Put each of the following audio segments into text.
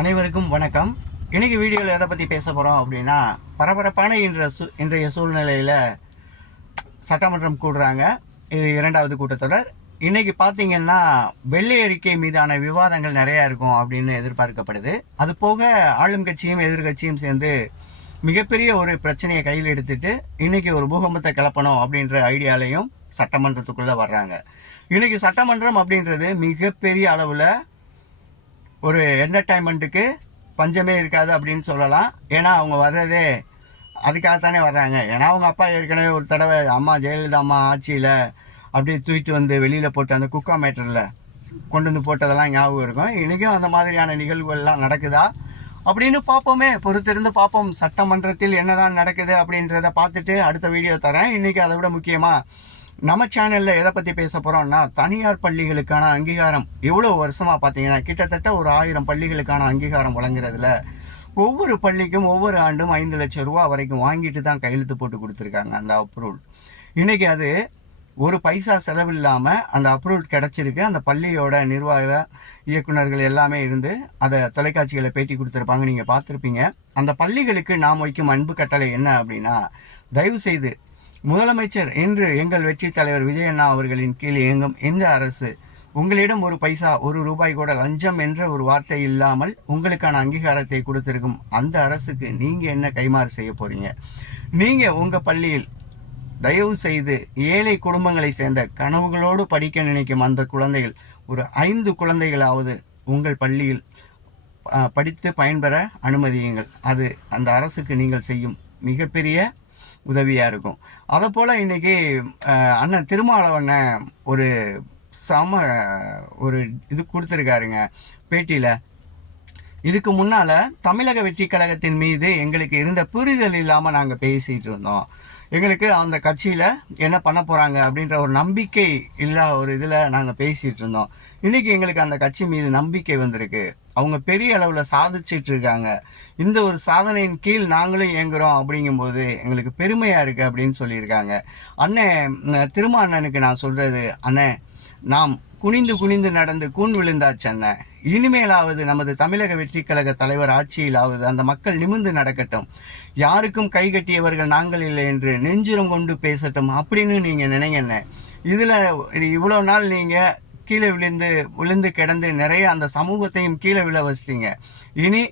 அனைவருக்கும் வணக்கம். இன்னைக்கு வீடியோவில் எதை பற்றி பேச போகிறோம் அப்படின்னா, பரபரப்பான இன்றைய சூழ்நிலையில் சட்டமன்றம் கூடுறாங்க. இது 2வது கூட்டத்தொடர். இன்றைக்கி பார்த்திங்கன்னா வெள்ளை அறிக்கை மீதான விவாதங்கள் நிறையா இருக்கும் அப்படின்னு எதிர்பார்க்கப்படுது. அது போக ஆளும் கட்சியும் எதிர்கட்சியும் சேர்ந்து மிகப்பெரிய ஒரு பிரச்சனையை கையில் எடுத்துட்டு இன்றைக்கி ஒரு பூகம்பத்தை கிளப்பணும் அப்படின்ற ஐடியாலையும் சட்டமன்றத்துக்குள்ளே வர்றாங்க. இன்றைக்கி சட்டமன்றம் அப்படின்றது மிகப்பெரிய அளவில் ஒரு என்டர்டைன்மெண்ட்டுக்கு பஞ்சமே இருக்காது அப்படின்னு சொல்லலாம். ஏன்னா அவங்க வர்றதே அதுக்காகத்தானே வர்றாங்க. ஏன்னா அவங்க அப்பா ஏற்கனவே ஒரு தடவை அம்மா ஜெயலலிதா அம்மா ஆட்சியில் அப்படியே தூக்கிட்டு வந்து வெளியில் போட்டு அந்த குக்கா மேட்டரில் கொண்டு வந்து போட்டதெல்லாம் ஞாபகம் இருக்கும். இன்றைக்கும் அந்த மாதிரியான நிகழ்வுகள்லாம் நடக்குதா அப்படின்னு பார்ப்போமே, பொறுத்திருந்து பார்ப்போம். சட்டமன்றத்தில் என்னதான் நடக்குது அப்படின்றத பார்த்துட்டு அடுத்த வீடியோ தரேன். இன்றைக்கி அதை விட முக்கியமாக நம்ம சேனலில் எதை பற்றி பேச போகிறோம்னா, தனியார் பள்ளிகளுக்கான அங்கீகாரம் எவ்வளோ வருஷமாக பார்த்தீங்கன்னா கிட்டத்தட்ட ஒரு 1000 பள்ளிகளுக்கான அங்கீகாரம் வழங்குறதுல ஒவ்வொரு பள்ளிக்கும் ஒவ்வொரு ஆண்டும் 5 லட்சம் ரூபா வரைக்கும் வாங்கிட்டு தான் கையெழுத்து போட்டு கொடுத்துருக்காங்க அந்த அப்ரூவல். இன்றைக்கி அது ஒரு பைசா செலவில்லாமல் அந்த அப்ரூவல் கிடச்சிருக்கு. அந்த பள்ளியோட நிர்வாக இயக்குநர்கள் எல்லாமே இருந்து அதை தொலைக்காட்சிகளை பேட்டி கொடுத்துருப்பாங்க, நீங்கள் பார்த்துருப்பீங்க. அந்த பள்ளிகளுக்கு நாம் வைக்கும் அன்பு கட்டளை என்ன அப்படின்னா, தயவுசெய்து முதலமைச்சர் என்று எங்கள் வெற்றி தலைவர் விஜயண்ணா அவர்களின் கீழ் இயங்கும் எந்த அரசு உங்களிடம் ஒரு பைசா ஒரு ரூபாய் கூட லஞ்சம் என்ற ஒரு வார்த்தை இல்லாமல் உங்களுக்கான அங்கீகாரத்தை கொடுத்திருக்கும் அந்த அரசுக்கு நீங்கள் என்ன கைமாறு செய்ய போகிறீங்க? நீங்கள் உங்கள் பள்ளியில் தயவு செய்து ஏழை குடும்பங்களை சேர்ந்த கனவுகளோடு படிக்க நினைக்கும் அந்த குழந்தைகள் ஒரு 5 குழந்தைகளாவது உங்கள் பள்ளியில் படித்து பயன்பெற அனுமதியுங்கள். அது அந்த அரசுக்கு நீங்கள் செய்யும் மிகப்பெரிய உதவியாக இருக்கும். அதை போல் இன்றைக்கி அண்ணன் திருமாவளவன் ஒரு ஒரு இது கொடுத்துருக்காருங்க பேட்டியில். இதுக்கு முன்னால் தமிழக வெற்றி கழகத்தின் மீது எங்களுக்கு இருந்த புரிதல் இல்லாமல் நாங்கள் பேசிகிட்டு இருந்தோம். எங்களுக்கு அந்த கட்சியில் என்ன பண்ண போகிறாங்க அப்படின்ற ஒரு நம்பிக்கை இல்லாத ஒரு இதில் நாங்கள் பேசிகிட்டு இருந்தோம். இன்றைக்கி எங்களுக்கு அந்த கட்சி மீது நம்பிக்கை வந்திருக்கு. அவங்க பெரிய அளவில் சாதிச்சிட்டு இருக்காங்க. இந்த ஒரு சாதனையின் கீழ் நாங்களும் இயங்குகிறோம் அப்படிங்கும்போது எங்களுக்கு பெருமையாக இருக்குது அப்படின்னு சொல்லியிருக்காங்க. அண்ணன் திருமா அண்ணனுக்கு நான் சொல்கிறது, அண்ணன் நாம் குனிந்து குனிந்து நடந்து கூன் விழுந்தாச்சு அண்ணன். இனிமேலாவது நமது தமிழக வெற்றி கழக தலைவர் ஆட்சியிலாவது அந்த மக்கள் நிமிர்ந்து நடக்கட்டும். யாருக்கும் கை கட்டியவர்கள் நாங்கள் இல்லை என்று நெஞ்சுரம் கொண்டு பேசட்டும் அப்படின்னு நீங்கள் நினைங்கண்ண. இதில் இவ்வளோ நாள் நீங்கள் கீழே விழுந்து கிடந்து நிறைய அந்த சமூகத்தையும் கீழே விழ வச்சிட்டீங்க. இனி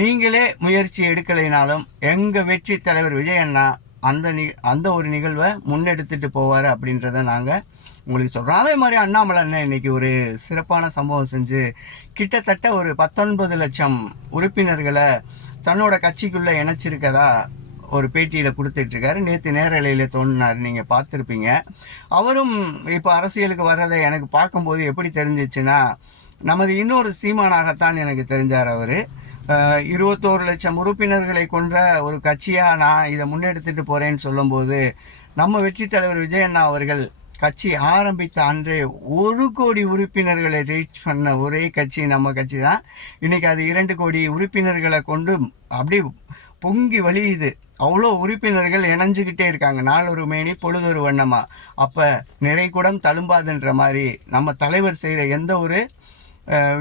நீங்களே முயற்சி எடுக்கலைனாலும் எங்கள் வெற்றி தலைவர் விஜயண்ணா அந்த ஒரு நிகழ்வை முன்னெடுத்துட்டு போவார் அப்படின்றத நாங்கள் உங்களுக்கு சொல்கிறோம். அதே மாதிரி அண்ணாமலை அண்ணன் இன்றைக்கி ஒரு சிறப்பான சம்பவம் செஞ்சு கிட்டத்தட்ட ஒரு 19 லட்சம் உறுப்பினர்களை தன்னோட கட்சிக்குள்ளே இணைச்சிருக்கதா ஒரு பேட்டியில் கொடுத்துட்ருக்காரு. நேற்று நேரலையில் தோன்றினார், நீங்கள் பார்த்துருப்பீங்க. அவரும் இப்போ அரசியலுக்கு வர்றதை எனக்கு பார்க்கும்போது எப்படி தெரிஞ்சிச்சுன்னா, நமது இன்னொரு சீமானாகத்தான் எனக்கு தெரிஞ்சார். அவர் 21 லட்சம் உறுப்பினர்களை கொன்ற ஒரு கட்சியாக நான் இதை முன்னெடுத்துட்டு போகிறேன்னு சொல்லும்போது, நம்ம வெற்றி தலைவர் விஜயண்ணா அவர்கள் கட்சி ஆரம்பித்த அன்றே 1 கோடி உறுப்பினர்களை ரீச் பண்ண ஒரே கட்சி நம்ம கட்சி தான். இன்றைக்கி அது 2 கோடி உறுப்பினர்களை கொண்டு அப்படி பொங்கி வழியுது. அவ்வளோ உறுப்பினர்கள் இணைஞ்சிக்கிட்டே இருக்காங்க. நாளொரு மேனி பொழுதொரு வண்ணமாக. அப்போ நிறைகுடம் தழும்பாதுன்ற மாதிரி நம்ம தலைவர் செய்கிற எந்த ஒரு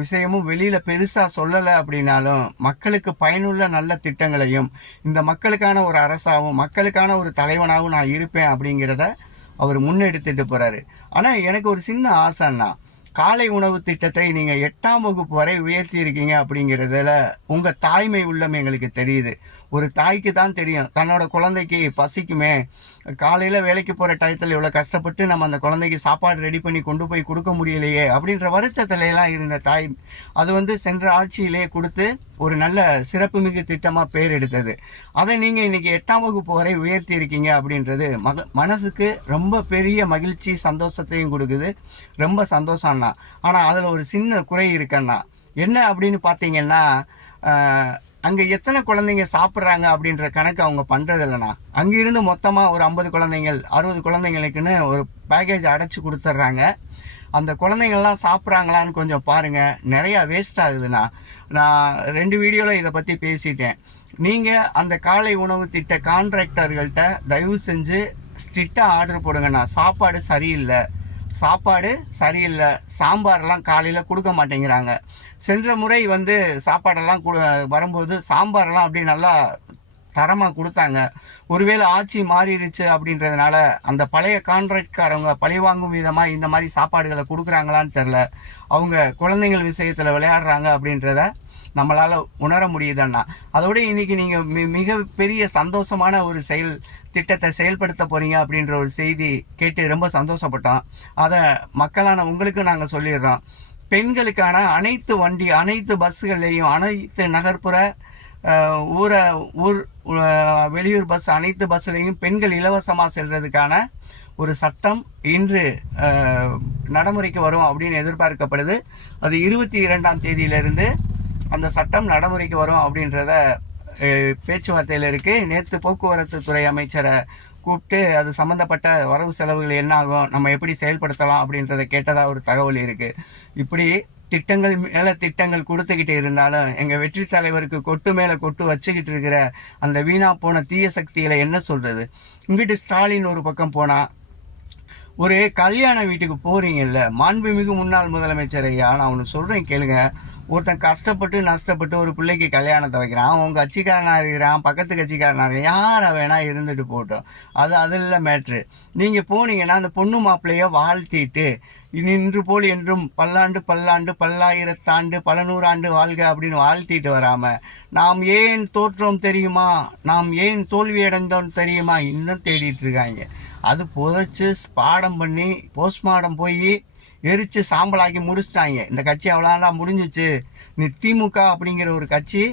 விஷயமும் வெளியில் பெருசாக சொல்லலை அப்படின்னாலும் மக்களுக்கு பயனுள்ள நல்ல திட்டங்களையும் இந்த மக்களுக்கான ஒரு அரசாகவும் மக்களுக்கான ஒரு தலைவனாகவும் நான் இருப்பேன் அப்படிங்கிறத அவர் முன்னெடுத்துட்டு போகிறாரு. ஆனால் எனக்கு ஒரு சின்ன ஆசைன்னா, காலை உணவு திட்டத்தை நீங்கள் 8ஆம் வகுப்பு வரை உயர்த்தி இருக்கீங்க அப்படிங்கிறதுல உங்கள் தாய்மை உள்ளம் எங்களுக்கு தெரியுது. ஒரு தாய்க்கு தான் தெரியும் தன்னோட குழந்தைக்கு பசிக்குமே, காலையில் வேலைக்கு போகிற டயத்தில் இவ்வளோ கஷ்டப்பட்டு நம்ம அந்த குழந்தைக்கு சாப்பாடு ரெடி பண்ணி கொண்டு போய் கொடுக்க முடியலையே அப்படின்ற வருத்தத்திலலாம் இருந்த தாய் அது சென்ற ஆட்சியிலே கொடுத்து ஒரு நல்ல சிறப்புமிகு திட்டமாக பேர் எடுத்தது. அதை நீங்கள் இன்றைக்கி 8ஆம் வகுப்பு வரை உயர்த்தி இருக்கீங்க அப்படின்றது மனசுக்கு ரொம்ப பெரிய மகிழ்ச்சி சந்தோஷத்தையும் கொடுக்குது. ரொம்ப சந்தோஷம்னா. ஆனால் அதில் ஒரு சின்ன குறை இருக்கன்னா என்ன அப்படின்னு பார்த்தீங்கன்னா, அங்கே எத்தனை குழந்தைங்க சாப்பிட்றாங்க அப்படின்ற கணக்கு அவங்க பண்ணுறது இல்லைண்ணா. அங்கேருந்து மொத்தமாக ஒரு 50 குழந்தைங்கள் 60 குழந்தைங்களுக்குன்னு ஒரு பேக்கேஜ் அடைச்சி கொடுத்துட்றாங்க. அந்த குழந்தைங்கள்லாம் சாப்பிட்றாங்களான்னு கொஞ்சம் பாருங்கள். நிறையா வேஸ்ட் ஆகுதுண்ணா. நான் 2 வீடியோவில் இதை பற்றி பேசிட்டேன். நீங்கள் அந்த காலை உணவு திட்ட கான்ட்ராக்டர்கள்ட்ட தயவு செஞ்சு ஸ்ட்ரிக்டாக ஆர்டர் போடுங்கண்ணா. சாப்பாடு சரியில்லை, சாப்பாடு சரியில்லை, சாம்பாரெல்லாம் காலையில் கொடுக்க மாட்டேங்கிறாங்க. சென்ற முறை வந்து சாப்பாடெல்லாம் வரும்போது சாம்பாரெல்லாம் அப்படி நல்லா தரமாக கொடுத்தாங்க. ஒருவேளை ஆட்சி மாறிடுச்சு அப்படின்றதுனால அந்த பழைய கான்ட்ராக்ட்காரவங்க பழிவாங்கும் விதமாக இந்த மாதிரி சாப்பாடுகளை கொடுக்குறாங்களான்னு தெரில. அவங்க குழந்தைங்கள் விஷயத்தில் விளையாடுறாங்க அப்படின்றத நம்மளால் உணர முடியுதுன்னா. அதோடு இன்றைக்கி நீங்கள் மிக பெரிய சந்தோஷமான ஒரு திட்டத்தை செயல்படுத்த போகிறீங்க அப்படின்ற ஒரு செய்தி கேட்டு ரொம்ப சந்தோஷப்பட்டோம். அதை மக்களான உங்களுக்கு நாங்கள் சொல்லிடுறோம். பெண்களுக்கான அனைத்து பஸ்ஸுகள்லேயும் அனைத்து நகர்ப்புற ஊர் வெளியூர் பஸ் அனைத்து பஸ்ஸுலேயும் பெண்கள் இலவசமாக செல்றதுக்கான ஒரு சட்டம் இன்று நடைமுறைக்கு வரும் அப்படின்னு எதிர்பார்க்கப்படுது. அது 22ஆம் தேதியிலிருந்து அந்த சட்டம் நடைமுறைக்கு வரும் அப்படின்றத பேச்சுவார்த்தையில் இருக்குது. நேற்று போக்குவரத்து துறை அமைச்சரை கூப்பிட்டு அது சம்மந்தப்பட்ட வரவு செலவுகள் என்ன ஆகும், நம்ம எப்படி செயல்படுத்தலாம் அப்படின்றத கேட்டதாக ஒரு தகவல் இருக்குது. இப்படி திட்டங்கள் மேலே திட்டங்கள் கொடுத்துக்கிட்டு இருந்தாலும் எங்கள் வெற்றி தலைவருக்கு கொட்டு மேலே கொட்டு வச்சுக்கிட்டு இருக்கிற அந்த வீணா போன தீய சக்திகளை என்ன சொல்கிறது? இங்கிட்டு ஸ்டாலின் ஒரு பக்கம் போனால், ஒரு கல்யாண வீட்டுக்கு போகிறீங்கல்ல, மாண்புமிகு முன்னாள் முதலமைச்சர் ஐயா, நான் ஒன்று சொல்கிறேன் கேளுங்க. ஒருத்தன் கஷ்டப்பட்டு நஷ்டப்பட்டு ஒரு பிள்ளைக்கு கல்யாணத்தை வைக்கிறான். உங்கள் கட்சிக்காரனாக இருக்கிறான், பக்கத்து கட்சிக்காரனாக இருக்கிறான், யாரை வேணால் இருந்துட்டு போட்டோம், அது இல்லை மேட்ரு. நீங்கள் போனீங்கன்னா அந்த பொண்ணு மாப்பிள்ளைய வாழ்த்திட்டு நின்று போல் என்றும் பல்லாண்டு பல்லாண்டு பல்லாயிரத்தாண்டு பல நூறாண்டு வாழ்க அப்படின்னு வாழ்த்திட்டு வராமல், நாம் ஏன் தோற்றோம் தெரியுமா, நாம் ஏன் தோல்வி அடைந்தோம் தெரியுமா இன்னும் தேடிட்டு இருக்காங்க. அது புதைச்சி பாடம் பண்ணி போஸ்ட்மார்டம் போய் எரித்து சாம்பலாக்கி முடிச்சிட்டாங்க. இந்த கட்சி அவ்வளோண்டா முடிஞ்சிச்சு. நீ திமுக அப்படிங்கிற ஒரு கட்சி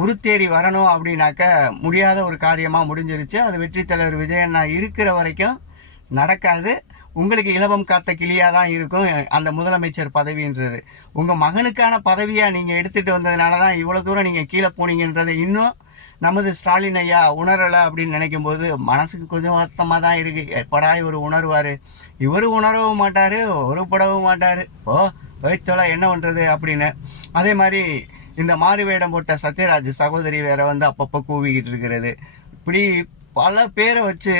உருத்தேறி வரணும் அப்படின்னாக்க முடியாத ஒரு காரியமாக முடிஞ்சிருச்சு. அது வெற்றி தலைவர் விஜயண்ணா இருக்கிற வரைக்கும் நடக்காது. உங்களுக்கு இலவம் காத்த கிளியாக தான் இருக்கும் அந்த முதலமைச்சர் பதவின்றது. உங்கள் மகனுக்கான பதவியாக நீங்கள் எடுத்துகிட்டு வந்ததுனால தான் இவ்வளோ தூரம் நீங்கள் கீழே போனீங்கன்றதை இன்னும் நமது ஸ்டாலின் ஐயா உணரலை அப்படின்னு நினைக்கும் போது மனசுக்கு கொஞ்சம் வருத்தமாக தான் இருக்குது. எப்படா இவர் உணர்வார்? இவர் உணரவும் மாட்டார், உருப்படவும் மாட்டார். வைத்தோல என்ன பண்ணுறது அப்படின்னு. அதே மாதிரி இந்த மாறு வேடம் போட்ட சத்யராஜ் சகோதரி வேற வந்து அப்பப்போ கூவிக்கிட்டு இருக்கிறது. இப்படி பல பேரை வச்சு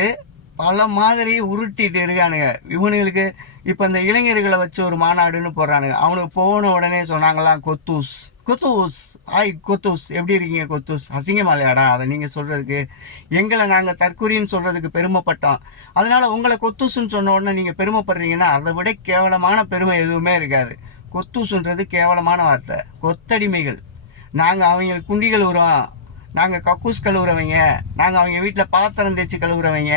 பல மாதிரி உருட்டிட்டு இருக்கானுங்க. இவனுங்களுக்கு இப்போ இந்த இளைஞர்களை வச்சு ஒரு மாநாடுன்னு போடுறானுங்க. அவனுக்கு போன உடனே சொன்னாங்களாம் கொத்தூஸ் எப்படி இருக்கீங்க கொத்தூஸ்? அசிங்கமாலையாடா அதை நீங்கள் சொல்கிறதுக்கு? எங்களை நாங்கள் தற்கொலைன்னு சொல்கிறதுக்கு பெருமைப்பட்டோம். அதனால் உங்களை கொத்தூசுன்னு சொன்ன உடனே நீங்கள் பெருமைப்படுறீங்கன்னா அதை விட கேவலமான பெருமை எதுவுமே இருக்காது. கொத்தூசுன்றது கேவலமான வார்த்தை. கொத்தடிமைகள் நாங்கள். அவங்க குண்டிகள் உருவோம், நாங்கள் கக்கூஸ் கழுவுறவங்க, நாங்கள் அவங்க வீட்டில் பாத்திரம் தேய்ச்சி கழுவுறவங்க,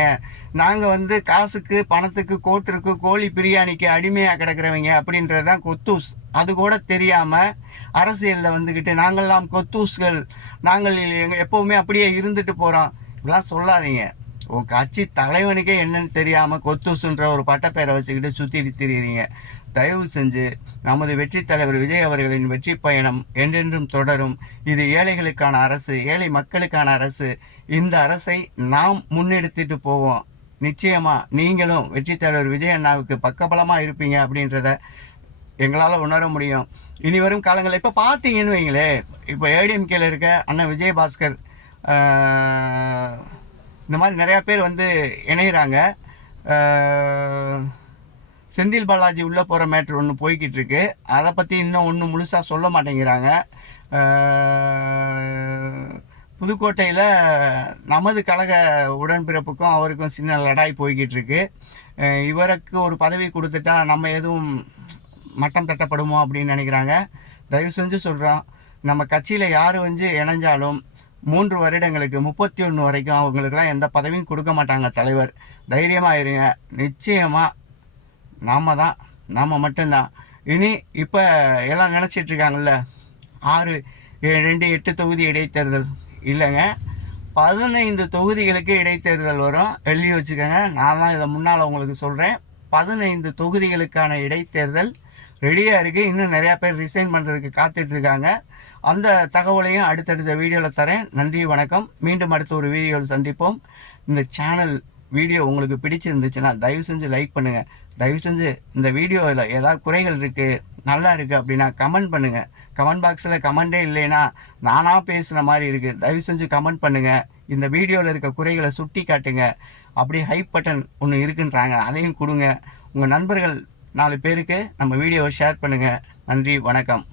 நாங்கள் வந்து காசுக்கு பணத்துக்கு கோட்டிற்கு கோழி பிரியாணிக்கு அடிமையாக கிடக்கிறவங்க அப்படின்றது தான் கொத்தூஸ். அது கூட தெரியாமல் அரசியலில் வந்துக்கிட்டு நாங்கள்லாம் கொத்தூஸ்கள், நாங்கள் எப்போவுமே அப்படியே இருந்துட்டு போகிறோம், இப்படிலாம் சொல்லாதீங்க. உன் கட்சி தலைவனுக்கே என்னன்னு தெரியாமல் கொத்தூசுன்ற ஒரு பட்டப்பேரை வச்சுக்கிட்டு சுற்றிட்டு திரிகிறீங்க. தயவு செஞ்சு நமது வெற்றி தலைவர் விஜய் அவர்களின் வெற்றி பயணம் என்றென்றும் தொடரும். இது ஏழைகளுக்கான அரசு, ஏழை மக்களுக்கான அரசு. இந்த அரசை நாம் முன்னெடுத்துட்டு போவோம். நிச்சயமாக நீங்களும் வெற்றி தலைவர் விஜய் அண்ணாவுக்கு பக்கபலமாக இருப்பீங்க அப்படின்றத எங்களால் உணர முடியும். இனி வரும் காலங்களில் இப்போ பார்த்தீங்கன்னு வைங்களே, இப்போ ஏடிஎம்கேல இருக்க அண்ணன் விஜயபாஸ்கர் இந்த மாதிரி நிறையா பேர் வந்து இணைகிறாங்க. செந்தில் பாலாஜி உள்ளே போகிற மேட்ரு ஒன்று போய்கிட்டு இருக்கு. அதை பற்றி இன்னும் ஒன்றும் முழுசாக சொல்ல மாட்டேங்கிறாங்க. புதுக்கோட்டையில் நமது கழக உடன்பிறப்புக்கும் அவருக்கும் சின்ன லடாய் போய்கிட்டு இருக்கு. இவருக்கு ஒரு பதவி கொடுத்துட்டா நம்ம எதுவும் மட்டம் தட்டப்படுமோ அப்படின்னு நினைக்கிறாங்க. தயவு செஞ்சு சொல்கிறோம், நம்ம கட்சியில் யார் வந்து இணைஞ்சாலும் 3 வருடங்களுக்கு 31 வரைக்கும் அவங்களுக்கெல்லாம் எந்த பதவியும் கொடுக்க மாட்டாங்க தலைவர். தைரியமாக இருங்க. நிச்சயமாக நாம் மட்டும்தான். இனி இப்போ எல்லாம் நினச்சிட்ருக்காங்கல்ல 8 தொகுதி இடைத்தேர்தல் இல்லைங்க, 15 தொகுதிகளுக்கு இடைத்தேர்தல் வரும். எழுதி வச்சுக்கோங்க. நான் தான் இதை முன்னால் உங்களுக்கு சொல்கிறேன். 15 தொகுதிகளுக்கான இடைத்தேர்தல் ரெடியாக இருக்குது. இன்னும் நிறையா பேர் ரிசைன் பண்ணுறதுக்கு காத்துட்ருக்காங்க. அந்த தகவலையும் அடுத்தடுத்த வீடியோவில் தரேன். நன்றி, வணக்கம். மீண்டும் அடுத்த ஒரு வீடியோவில் சந்திப்போம். இந்த சேனல் வீடியோ உங்களுக்கு பிடிச்சிருந்துச்சுன்னா தயவு செஞ்சு லைக் பண்ணுங்கள். தயவு செஞ்சு இந்த வீடியோவில் ஏதாவது குறைகள் இருக்குது, நல்லா இருக்குது அப்படின்னா கமெண்ட் பண்ணுங்கள். கமெண்ட் பாக்ஸில் கமெண்டே இல்லைன்னா நானாக பேசுகிற மாதிரி இருக்குது. தயவு செஞ்சு கமெண்ட் பண்ணுங்கள். இந்த வீடியோவில் இருக்க குறைகளை சுட்டி காட்டுங்க. அப்படியே ஹைப் பட்டன் ஒன்று இருக்குன்றாங்க, அதையும் கொடுங்க. உங்கள் நண்பர்கள் 4 பேருக்கு நம்ம வீடியோவை ஷேர் பண்ணுங்கள். நன்றி, வணக்கம்.